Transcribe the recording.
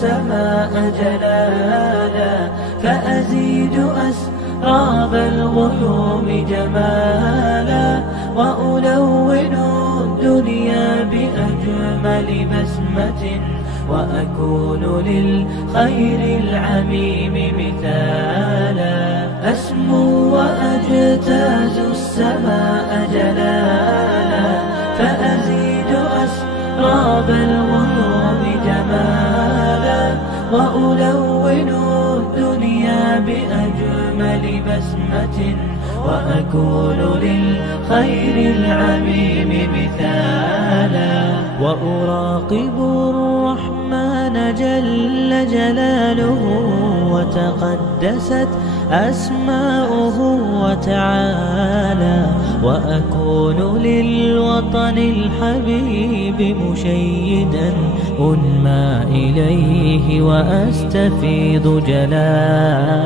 السماء جلالا، فأزيد أسراب الغيوم جمالا، وألون الدنيا بأجمل بسمة، وأكون للخير العميم مثالا. أسمو وأجتاز السماء جلالا، فأزيد أسراب الغيوم جمالا، وألون الدنيا بأجمل بسمة، وأكون للخير العميم مثالا. وأراقب الرحمن جل جلاله، وتقدست أسماؤه وتعالى، وأكون للوطن الحبيب مشيدا، أنمى إليه وأستفيض جلالا.